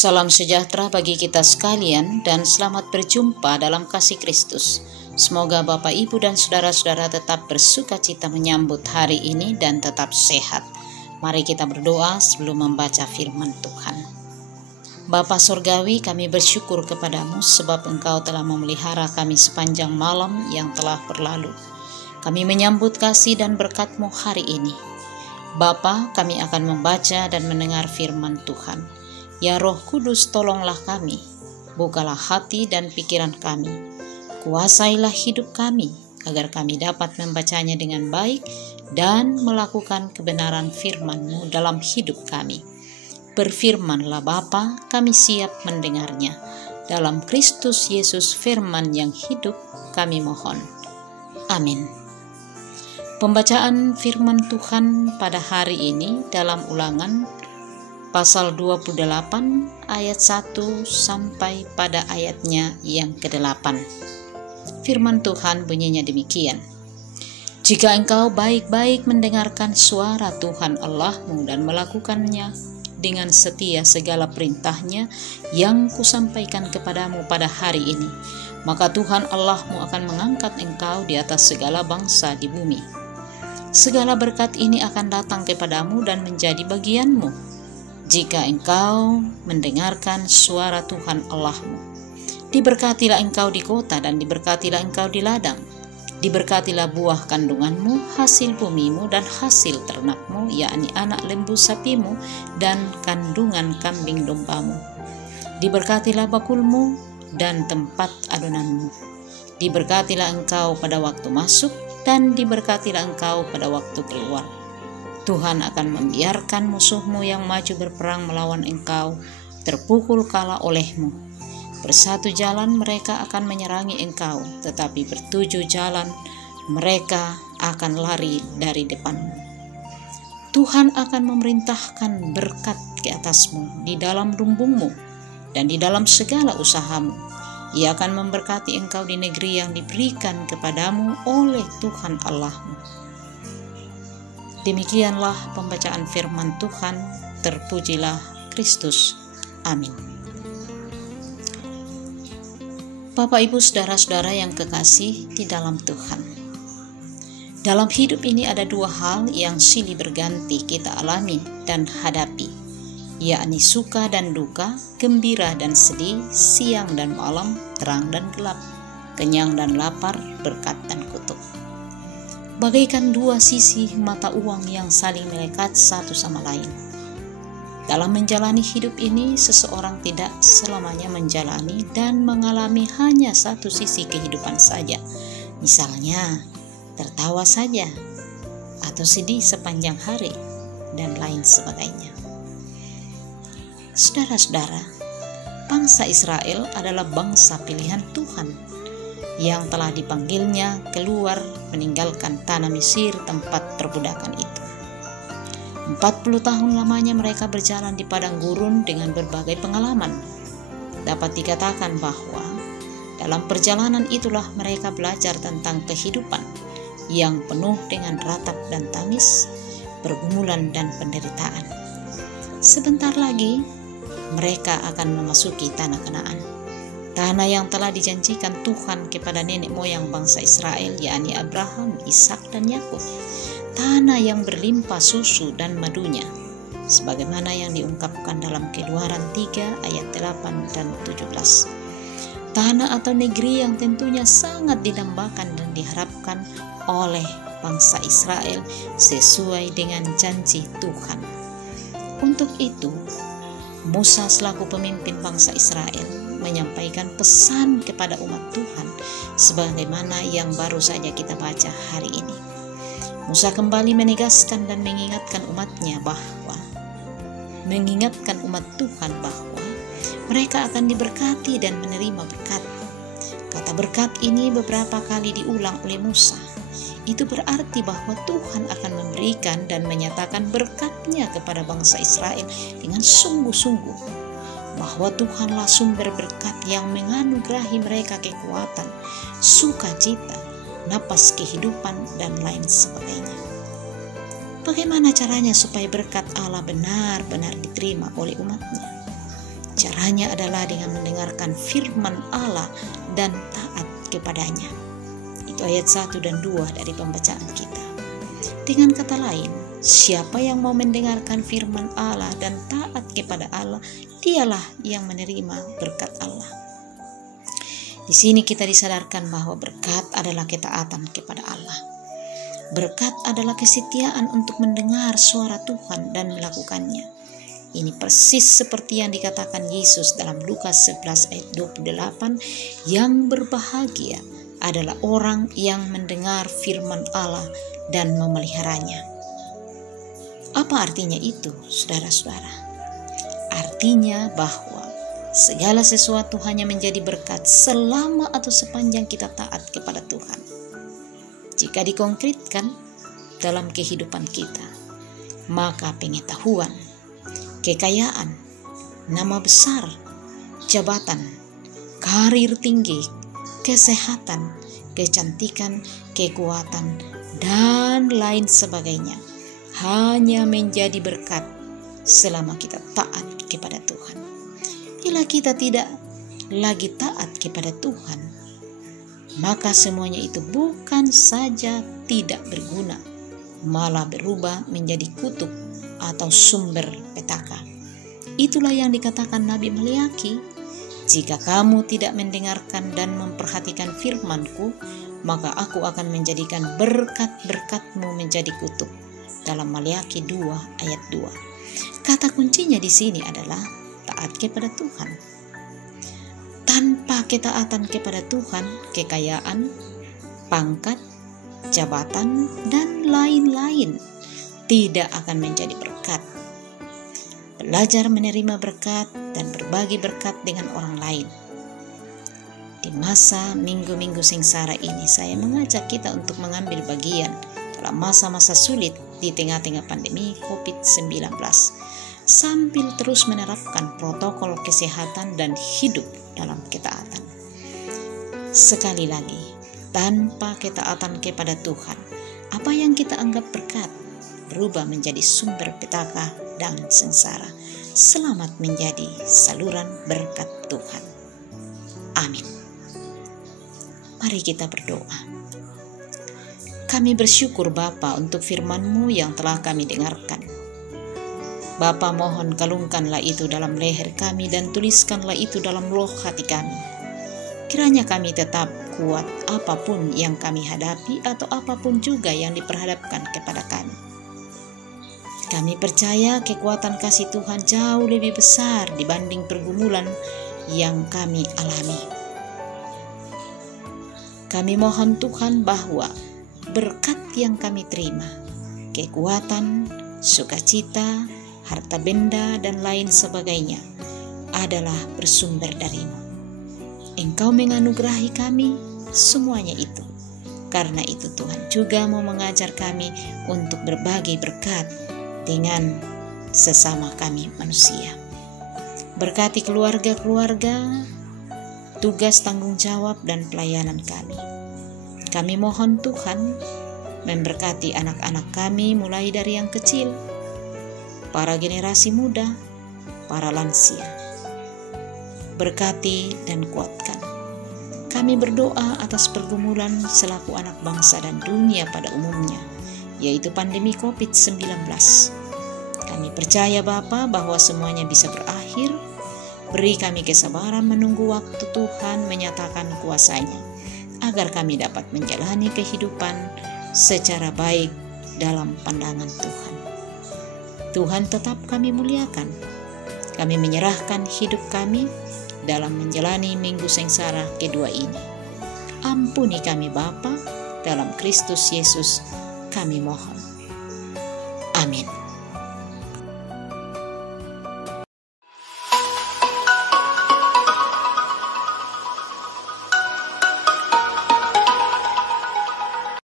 Salam sejahtera bagi kita sekalian dan selamat berjumpa dalam kasih Kristus. Semoga Bapak, Ibu, dan saudara-saudara tetap bersuka cita menyambut hari ini dan tetap sehat. Mari kita berdoa sebelum membaca firman Tuhan. Bapa Surgawi, kami bersyukur kepadamu sebab Engkau telah memelihara kami sepanjang malam yang telah berlalu. Kami menyambut kasih dan berkat-Mu hari ini. Bapa, kami akan membaca dan mendengar firman Tuhan. Ya Roh Kudus, tolonglah kami, bukalah hati dan pikiran kami, kuasailah hidup kami, agar kami dapat membacanya dengan baik dan melakukan kebenaran firman-Mu dalam hidup kami. Berfirmanlah Bapa, kami siap mendengarnya. Dalam Kristus Yesus firman yang hidup kami mohon. Amin. Pembacaan firman Tuhan pada hari ini dalam Ulangan Pasal 28 ayat 1 sampai pada ayatnya yang ke-8. Firman Tuhan bunyinya demikian. Jika engkau baik-baik mendengarkan suara Tuhan Allahmu dan melakukannya dengan setia segala perintahnya yang kusampaikan kepadamu pada hari ini, maka Tuhan Allahmu akan mengangkat engkau di atas segala bangsa di bumi. Segala berkat ini akan datang kepadamu dan menjadi bagianmu jika engkau mendengarkan suara Tuhan Allahmu. Diberkatilah engkau di kota dan diberkatilah engkau di ladang. Diberkatilah buah kandunganmu, hasil bumimu dan hasil ternakmu, yakni anak lembu sapimu dan kandungan kambing dombamu. Diberkatilah bakulmu dan tempat adonanmu. Diberkatilah engkau pada waktu masuk dan diberkatilah engkau pada waktu keluar. Tuhan akan membiarkan musuhmu yang maju berperang melawan engkau terpukul kalah olehmu. Bersatu jalan mereka akan menyerangi engkau, tetapi bertujuh jalan mereka akan lari dari depanmu. Tuhan akan memerintahkan berkat ke atasmu di dalam lumbungmu dan di dalam segala usahamu. Ia akan memberkati engkau di negeri yang diberikan kepadamu oleh Tuhan Allahmu. Demikianlah pembacaan firman Tuhan. Terpujilah Kristus. Amin. Bapak, Ibu, saudara-saudara yang kekasih di dalam Tuhan. Dalam hidup ini ada dua hal yang silih berganti kita alami dan hadapi, yakni suka dan duka, gembira dan sedih, siang dan malam, terang dan gelap, kenyang dan lapar, berkat dan kutuk. Bagaikan dua sisi mata uang yang saling melekat satu sama lain. Dalam menjalani hidup ini, seseorang tidak selamanya menjalani dan mengalami hanya satu sisi kehidupan saja. Misalnya, tertawa saja, atau sedih sepanjang hari, dan lain sebagainya. Saudara-saudara, bangsa Israel adalah bangsa pilihan Tuhan yang telah dipanggilnya keluar meninggalkan tanah Mesir, tempat perbudakan itu. 40 tahun lamanya mereka berjalan di padang gurun dengan berbagai pengalaman. Dapat dikatakan bahwa dalam perjalanan itulah mereka belajar tentang kehidupan yang penuh dengan ratap dan tangis, pergumulan dan penderitaan. Sebentar lagi mereka akan memasuki tanah Kanaan, tanah yang telah dijanjikan Tuhan kepada nenek moyang bangsa Israel, yakni Abraham, Ishak, dan Yakub. Tanah yang berlimpah susu dan madunya, sebagaimana yang diungkapkan dalam Keluaran 3 ayat 8 dan 17. Tanah atau negeri yang tentunya sangat didambakan dan diharapkan oleh bangsa Israel sesuai dengan janji Tuhan. Untuk itu, Musa selaku pemimpin bangsa Israel menyampaikan pesan kepada umat Tuhan sebagaimana yang baru saja kita baca hari ini. Musa kembali menegaskan dan mengingatkan umat Tuhan bahwa mereka akan diberkati dan menerima berkat. Kata berkat ini beberapa kali diulang oleh Musa. Itu berarti bahwa Tuhan akan memberikan dan menyatakan berkat-Nya kepada bangsa Israel dengan sungguh-sungguh, bahwa Tuhanlah sumber berkat yang menganugerahi mereka kekuatan, sukacita, napas kehidupan, dan lain sebagainya. Bagaimana caranya supaya berkat Allah benar-benar diterima oleh umatnya? Caranya adalah dengan mendengarkan firman Allah dan taat kepadanya. Itu ayat 1 dan 2 dari pembacaan kita. Dengan kata lain, siapa yang mau mendengarkan firman Allah dan taat kepada Allah, dialah yang menerima berkat Allah. Di sini kita disadarkan bahwa berkat adalah ketaatan kepada Allah. Berkat adalah kesetiaan untuk mendengar suara Tuhan dan melakukannya. Ini persis seperti yang dikatakan Yesus dalam Lukas 11 ayat 28, yang berbahagia adalah orang yang mendengar firman Allah dan memeliharanya. Apa artinya itu, saudara-saudara? Artinya bahwa segala sesuatu hanya menjadi berkat selama atau sepanjang kita taat kepada Tuhan. Jika dikonkretkan dalam kehidupan kita, maka pengetahuan, kekayaan, nama besar, jabatan, karir tinggi, kesehatan, kecantikan, kekuatan, dan lain sebagainya hanya menjadi berkat selama kita taat kepada Tuhan. Bila kita tidak lagi taat kepada Tuhan, maka semuanya itu bukan saja tidak berguna, malah berubah menjadi kutuk atau sumber petaka. Itulah yang dikatakan Nabi Maliaki, "Jika kamu tidak mendengarkan dan memperhatikan firman-Ku, maka aku akan menjadikan berkat-berkat-mu menjadi kutuk." Dalam Maliaki 2 ayat 2. Kata kuncinya di sini adalah taat kepada Tuhan. Tanpa ketaatan kepada Tuhan, kekayaan, pangkat, jabatan, dan lain-lain tidak akan menjadi berkat. Belajar menerima berkat dan berbagi berkat dengan orang lain. Di masa minggu-minggu sengsara ini, saya mengajak kita untuk mengambil bagian dalam masa-masa sulit di tengah-tengah pandemi COVID-19, sambil terus menerapkan protokol kesehatan dan hidup dalam ketaatan. Sekali lagi, tanpa ketaatan kepada Tuhan, apa yang kita anggap berkat berubah menjadi sumber petaka dan sengsara. Selamat menjadi saluran berkat Tuhan. Amin. Mari kita berdoa. Kami bersyukur Bapa untuk firman-Mu yang telah kami dengarkan. Bapa, mohon kalungkanlah itu dalam leher kami dan tuliskanlah itu dalam loh hati kami. Kiranya kami tetap kuat apapun yang kami hadapi atau apapun juga yang diperhadapkan kepada kami. Kami percaya kekuatan kasih Tuhan jauh lebih besar dibanding pergumulan yang kami alami. Kami mohon Tuhan bahwa berkat yang kami terima, kekuatan, sukacita, harta benda, dan lain sebagainya adalah bersumber dari-Mu. Engkau menganugerahi kami semuanya itu. Karena itu Tuhan juga mau mengajar kami untuk berbagi berkat dengan sesama kami manusia. Berkati keluarga-keluarga, tugas tanggung jawab dan pelayanan kami. Kami mohon Tuhan memberkati anak-anak kami mulai dari yang kecil, para generasi muda, para lansia. Berkati dan kuatkan. Kami berdoa atas pergumulan selaku anak bangsa dan dunia pada umumnya, yaitu pandemi COVID-19. Kami percaya Bapa bahwa semuanya bisa berakhir. Beri kami kesabaran menunggu waktu Tuhan menyatakan kuasa-Nya, agar kami dapat menjalani kehidupan secara baik dalam pandangan Tuhan. Tuhan tetap kami muliakan. Kami menyerahkan hidup kami dalam menjalani minggu sengsara kedua ini. Ampuni kami Bapa, dalam Kristus Yesus kami mohon. Amin.